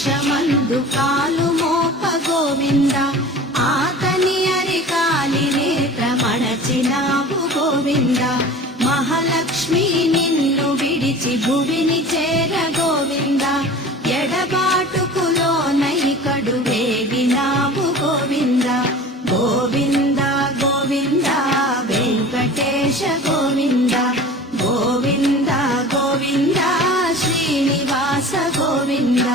వృక్షమందు కాలు మోప గోవింద ఆతని అరికాలి నేత్రమణచినావు గోవింద మహాలక్ష్మి నిన్ను విడిచి భువిని చేర గోవింద ఎడబాటుకులోనై కడు వేగినావు గోవింద గోవింద గోవింద వెంకటేశ గోవింద గోవింద గోవింద శ్రీనివాస గోవింద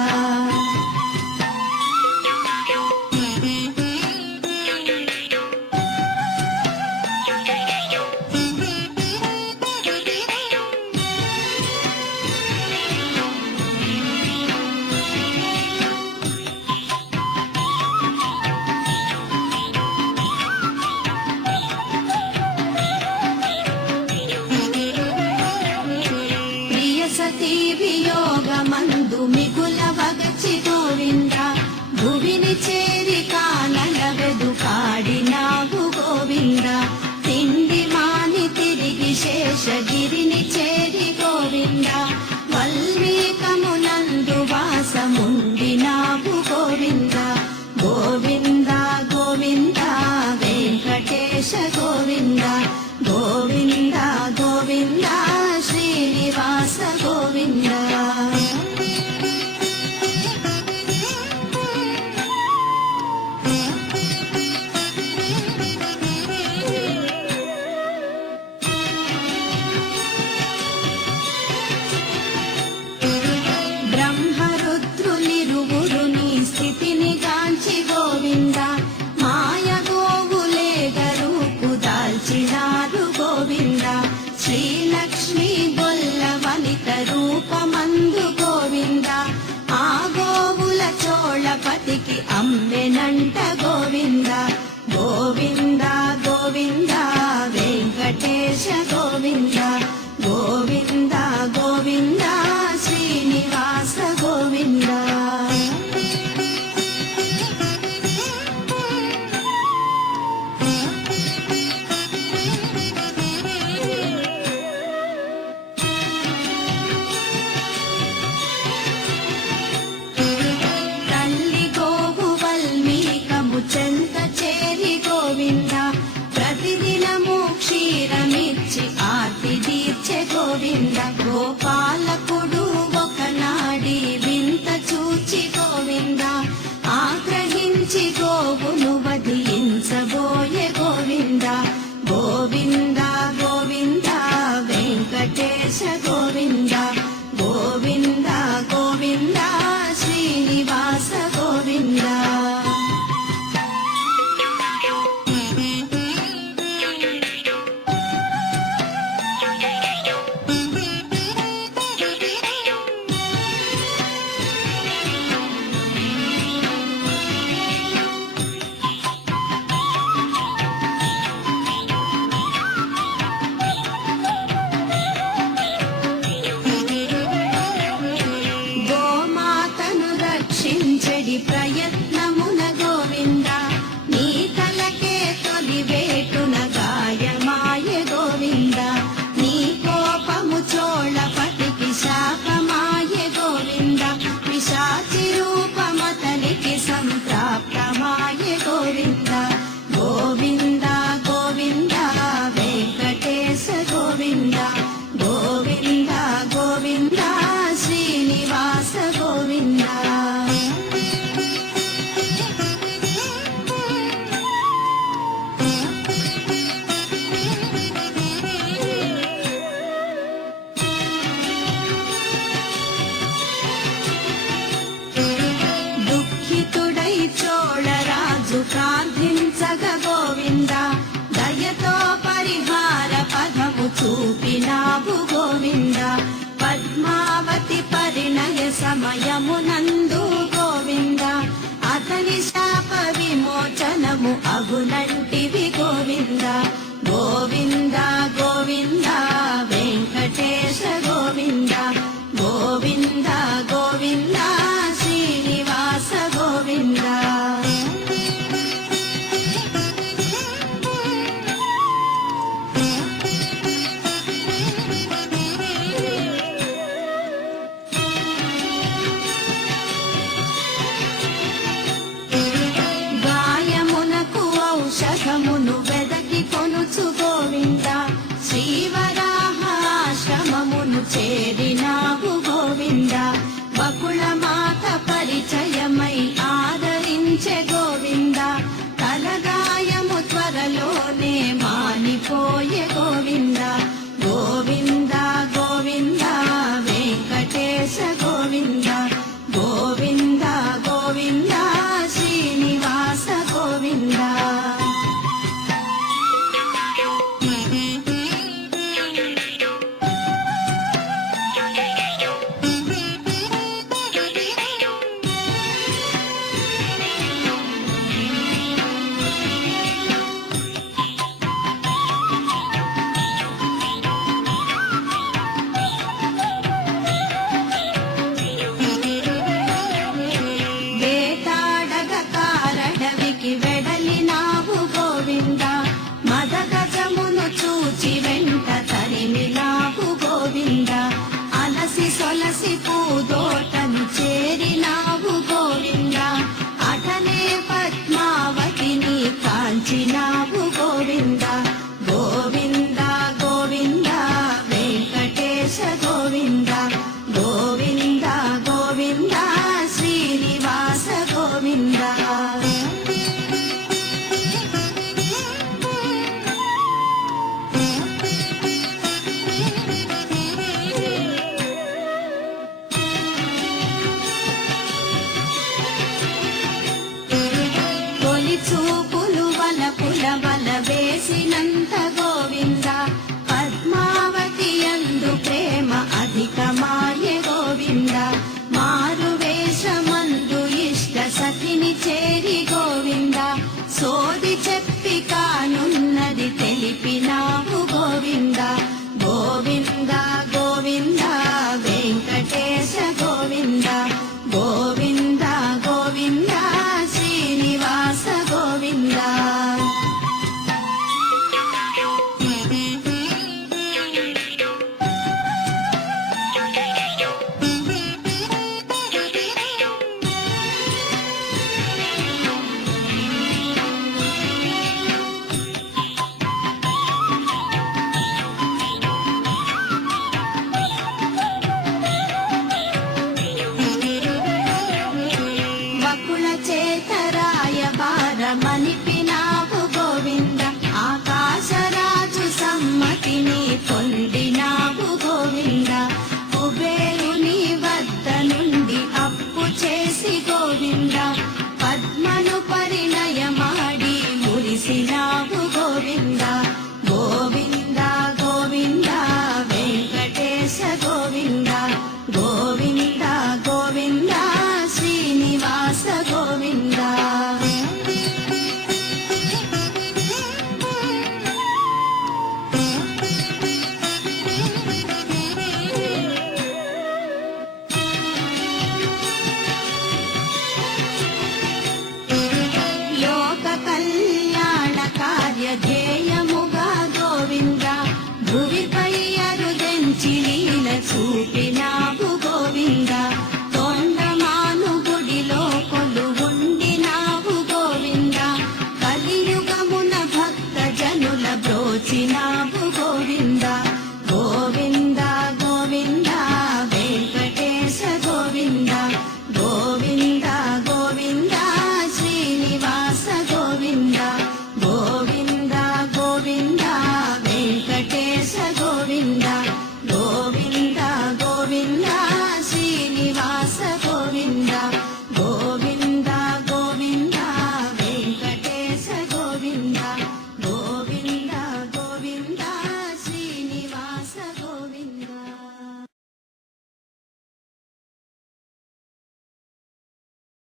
వియోగమందు మిగుల వగచి గోవింద భువిని చేరి కానల వెదుకాడినావు గోవింద తిండి మాని తిరిగి శేషగిరిని చేరి గోవింద వల్మీకమునందు వాసముండినావు గోవింద గోవింద గోవింద వెంకటేశ గోవింద గోవింద గోవింద శ్రీనివాస గోవింద బ్రహ్మరుద్రులిరువురు నీ స్థితిని గాంచి గోవింద మాయ గోవులేగరూపు దాల్చినారు గోవింద శ్రీలక్ష్మి గొల్ల వనిత రూపమందు గోవింద ఆ గోవుల చోళపతికి అమ్మెనంట గోవింద గోవింద గోవింద వెంకటేశ గోవింద గోవింద గోవింద శ్రీనివాస గోవింద చెంత చేరి గోవింద ప్రతిదినము క్షీరమిచ్చి ఆర్తి తీర్చె గోవింద గోపాలకుడు ఒకనాడి వింత చూచి గోవింద ఆగ్రహించి గోవును వధించబోయే గోవింద గోవింద గోవింద వెంకటేశ గోవింద గోవింద గోవింద శ్రీనివాస గోవింద ప్రయత్నమున గోవింద నీ తలకే తొలి వేటున గాయమాయ గోవింద నీ కోపము చోళపతికి శాపమాయ గోవింద పిశాచి రూపమతనికి సంప్రాప్తమాయ గోవింద గోవింద గోవింద వెంకటేశ గోవింద గోవింద గోవింద శ్రీనివాస గోవింద చోళరాజు ప్రార్థించగ గోవింద దయతో పరిహార పదము చూపినావు గోవింద పద్మావతి పరిణయ సమయమునందు గోవింద అతని శాప విమోచనము అగునంటివి గోవింద గోవింద గోవింద వెంకటేశ గోవింద గోవింద గోవింద శ్రీనివాస గోవింద సాధువును చేరినావు గోవింద బకుళ మాత పరిచయమై ఆదరించే గోవింద కలగాయము త్వరలోనే మానిపోయే గోవింద గోవింద గోవింద వెంకటేశ గోవింద గోవింద గోవింద శ్రీనివాస గోవింద వెడలినావు గోవింద మదగజమును చూచి వెంట తరిమినావు గోవింద అలసి సొలసి పూదోటను చేరినావు గోవింద అటనే పద్మావతిని కాంచినావు గోవింద గోవింద గోవింద వెంకటేశ గోవింద గోవింద గోవింద శ్రీనివాస గోవింద చూపులు వలపుల వల వేసినంత గోవింద పద్మావతి యందు ప్రేమ అధికమాయే గోవింద మారు వేషమందు ఇష్ట సతిని చేరి గోవింద సోది చెప్పి కానున్నది తెలిపినావు గోవింద గోవింద గోవింద వెంకటేశ గోవింద గోవింద గోవింద శ్రీనివాస గోవింద మనిపినావు గోవింద ఆకాశరాజు సమ్మతిని పొందినావు గోవింద కుబేరుని వద్ద నుండి అప్పు చేసి గోవింద పద్మను పరిణయమాడి మురిసినావు గోవింద గోవింద గోవింద వెంకటేశ గోవింద గోవింద గోవింద శ్రీనివాస గోవింద ధ్యేయముగా గోవింద భువిపై అరుదెంచి లీల చూపి